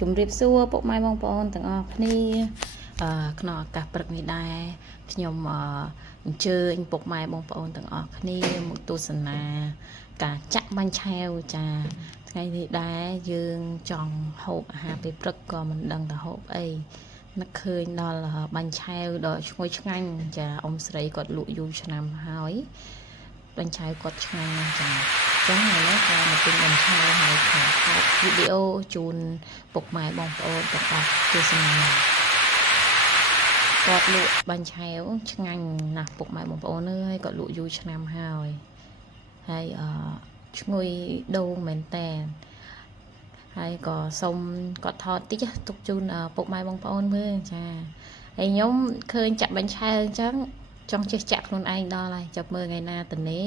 ជំរាបសួរពុកម៉ែបងប្អូនទាំងអស់គ្នាក្នុងឱកាសព្រឹកនេះដែរខ្ញុំអញ្ជើញពុកម៉ែបងប្អូនទាំងអស់គ្នាមកទស្សនាការចាក់បាញ់ឆែវចាថ្ងៃនេះដែរយើងចង់ហូបអាហារពេលព្រឹកក៏មិនដឹងថាហូបអីនឹកឃើញដល់បាញ់ឆែវដ៏ឈ្ងុយឆ្ងាញ់ចាអ៊ំស្រីគាត់លក់យូរឆ្នាំហើយបាញ់ឆែវគាត់ឆ្ងាញ់ណាស់ចាចឹងហើយណាក៏មកទិញបាញ់ឆែវហើយថតវីដេអូជូនពុកម៉ែបងប្អូនទាំងអស់ទស្សនាគាត់លក់បាញ់ឆែវឆ្ងាញ់ណាស់ពុកម៉ែបងប្អូនអើយគាត់លក់យូរឆ្នាំហើយឈ្ងុយដូងមែនតែនហើយក៏សុំគាត់ថតតិចទុកជូនពុកម៉ែបងប្អូនមើលចាហើយខ្ញុំឃើញចាក់បាញ់ឆែវអញ្ចឹងចង់ចេះចាក់ខ្លួនឯងដល់ហើយចាប់មើលថ្ងៃណាតនេ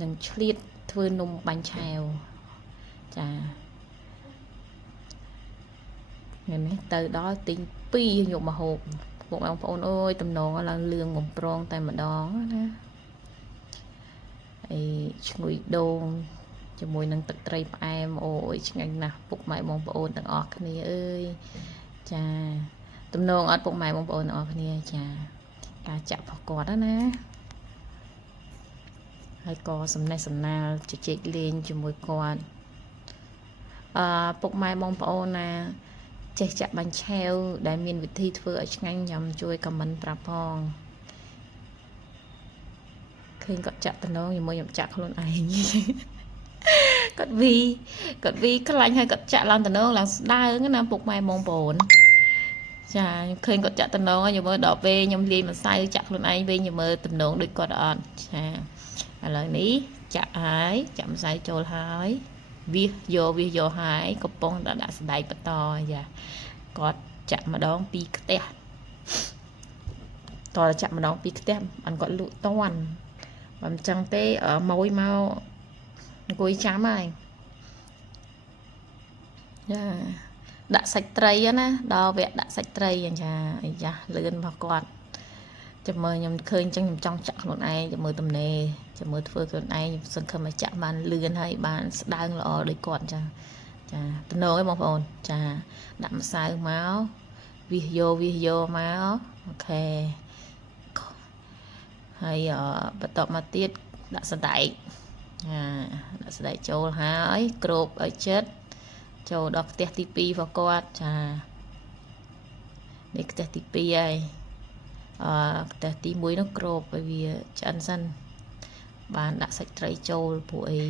នឹងឆ្លៀតធ្វើនំបាញ់ឆែវចានេះទៅដល់ទិញ2យកមកហូបពុកបងប្អូនអើយតំណងឡើងលឿងបំប្រងតែម្ដងណាអីឈ្ងុយដូងជាមួយនឹងទឹកត្រីផ្អែមអូយឆ្ងាញ់ណាស់ពុកម៉ែបងប្អូនទាំងអស់គ្នាអើយចាតំណងអត់ពុកម៉ែបងប្អូនទាំងអស់គ្នាចាការចាក់របស់គាត់ណាហើយក៏សំណេះសំណាលជជែកលេងជាមួយគាត់ពុកម៉ែបងប្អូនណាចេះចាក់បាញ់ឆែវដែលមានវិធីធ្វើឲ្យឆ្ងាញ់ចាំជួយខមមិនប្រាប់ផងឃើញគាត់ចាក់តំណងជាមួយខ្ញុំចាក់ខ្លួនឯងគាត់វីខ្លាញ់ហើយគាត់ចាក់ឡើងតំណងឡើងស្ដើងណាពុកម៉ែបងប្អូនចាខ្ញុំឃើញគាត់ចាក់តំណងហើយមើលដល់ពេលខ្ញុំលាយម្សៅចាក់ខ្លួនឯងវិញមើលតំណងដូចគាត់អត់ចាឥឡូវនេះចាក់ហើយចាក់ម្សៅចូលហើយវាយកហើយកំពុងតែដាក់សណ្ដែកបន្តចាគាត់ចាក់ម្ដងពីខ្ទះតើចាក់ម្ដងពីខ្ទះបានគាត់លក់តន់បើមិនចឹងទេម៉ួយមកអង្គុយចាំហើយចាដាក់សាច់ត្រីណាដល់វគ្គដាក់សាច់ត្រីចាអីចាលឿនរបស់គាត់ចាំមើលខ្ញុំឃើញចឹងខ្ញុំចង់ចាក់ខ្លួនឯងចាំមើលទំនេរចាំមើលធ្វើខ្លួនឯងខ្ញុំសង្ឃឹមថាចាក់បានលឿនហើយបានស្ដើងល្អដូចគាត់ចាចាតំណងឯងបងប្អូនចាដាក់ម្សៅមកវាយកមកអូខេហើយបន្តមកទៀតដាក់សណ្ដែកដាក់សណ្ដែកចូលហើយគ្របឲ្យជិតចូលដល់ខ្ទះទី2របស់គាត់ចានេះខ្ទះទី2ហើយខ្ទះទី1នោះគ្របឲ្យវាឆ្អិនសិនបានដាក់សាច់ត្រីចូលព្រោះអី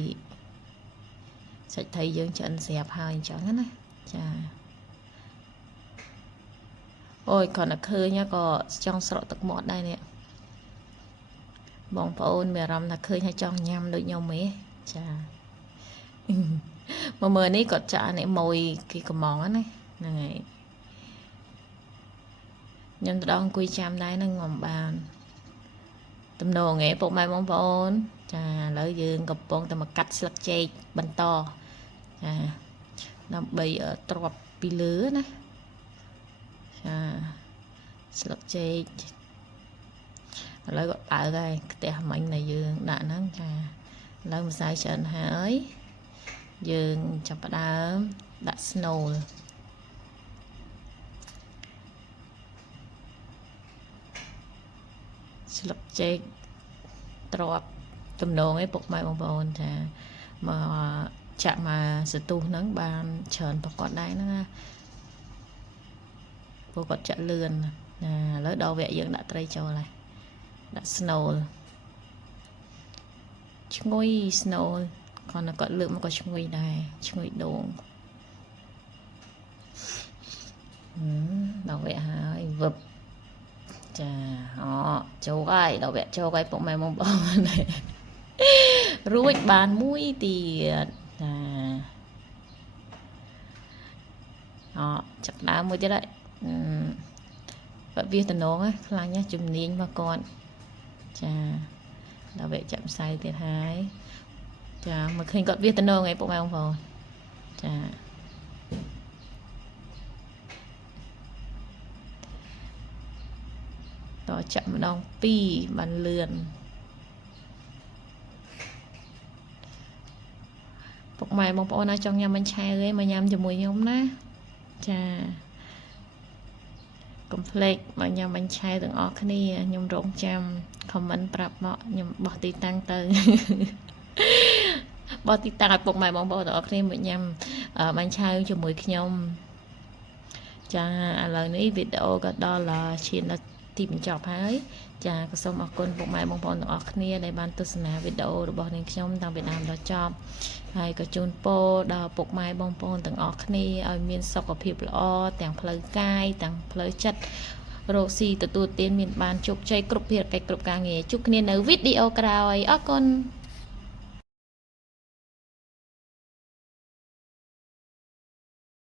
សាច់ត្រីយើងឆ្អិនស្រាប់ហើយអញ្ចឹងណាចាអូយគាត់តែឃើញក៏ចង់ស្រក់ទឹកមាត់ដែរនេះបងប្អូនមានអារម្មណ៍ថាឃើញហើយចង់ញ៉ាំដូចខ្ញុំហ៎ចាមើលនេះគាត់ចាក់នេះម៉ួយគេកំងណាហ្នឹងហើយខ្ញុំទៅដល់អង្គុយចាំដែរហ្នឹងមិនបានតំណងឯងពុកម៉ែបងប្អូនចាឥឡូវយើងកំពុងតែមកកាត់ស្លឹកចេកបន្តចាដើម្បីទ្រាប់ពីលើណាចាស្លឹកចេកឥឡូវគាត់បើកហើយខ្ទះមិញដែលយើងដាក់ហ្នឹងចាឥឡូវម្សៅឆ្អិនហើយយើងចាប់ផ្ដើមដាក់ស្នូលស្លឹកចេកទ្រាប់តំណងឯងពុកម៉ែបងប្អូនចាមកចាក់មកសន្ទុះហ្នឹងបានច្រើនប្រកបដែរហ្នឹងណាព្រោះគាត់ចាក់លឿនណាឥឡូវដល់វគ្គយើងដាក់ត្រីចូលហើយដាក់ស្នូលឈ្ងុយស្នូលគាត់លើកមកក៏ឈ្ងុយដែរឈ្ងុយដូងដល់វគ្គហើយវឹបចាចូលហើយដល់វគ្គចូលហើយពុកម៉ែបងប្អូនរួចបានមួយទៀតចាចាប់ដើមមួយទៀតហើយគាត់វាតំណងខ្លាញ់ជំនាញរបស់គាត់ចាដល់វគ្គចាក់ម្សៅទៀតហើយចាមកឃើញគាត់វាតំណងឯងពុកម៉ែបងប្អូនចាតចាក់ម្ដង2បានលឿនពុកម៉ែបងប្អូនណាចង់ញ៉ាំបាញ់ឆែវឯងមកញ៉ាំជាមួយខ្ញុំណា ចាកុំភ្លេចមកញ៉ាំបាញ់ឆែទាំងអស់គ្នាខ្ញុំរងចាំ comment ប្រាប់មកខ្ញុំបោះទីតាំងទៅ បោះទីតាំងឲ្យពុកម៉ែបងប្អូនទាំងអស់គ្នាមកញ៉ាំបាញ់ឆែជាមួយខ្ញុំចាឥឡូវនេះវីដេអូក៏ដល់ឈានដល់ទីបញ្ចប់ហើយចាក៏សូមអរគុណពុកម៉ែបងប្អូនទាំងអស់គ្នាដែលបានទស្សនាវីដេអូរបស់នាងខ្ញុំតាំងពីដើមដល់ចប់ហើយក៏ជូនពរដល់ពុកម៉ែបងប្អូនទាំងអស់គ្នាឲ្យមានសុខភាពល្អទាំងផ្លូវកាយទាំងផ្លូវចិត្តរកស៊ីទទួលទានមានបានជោគជ័យគ្រប់ភារកិច្ចគ្រប់ការងារជួបគ្នានៅវីដេអូក្រោយអរគុណ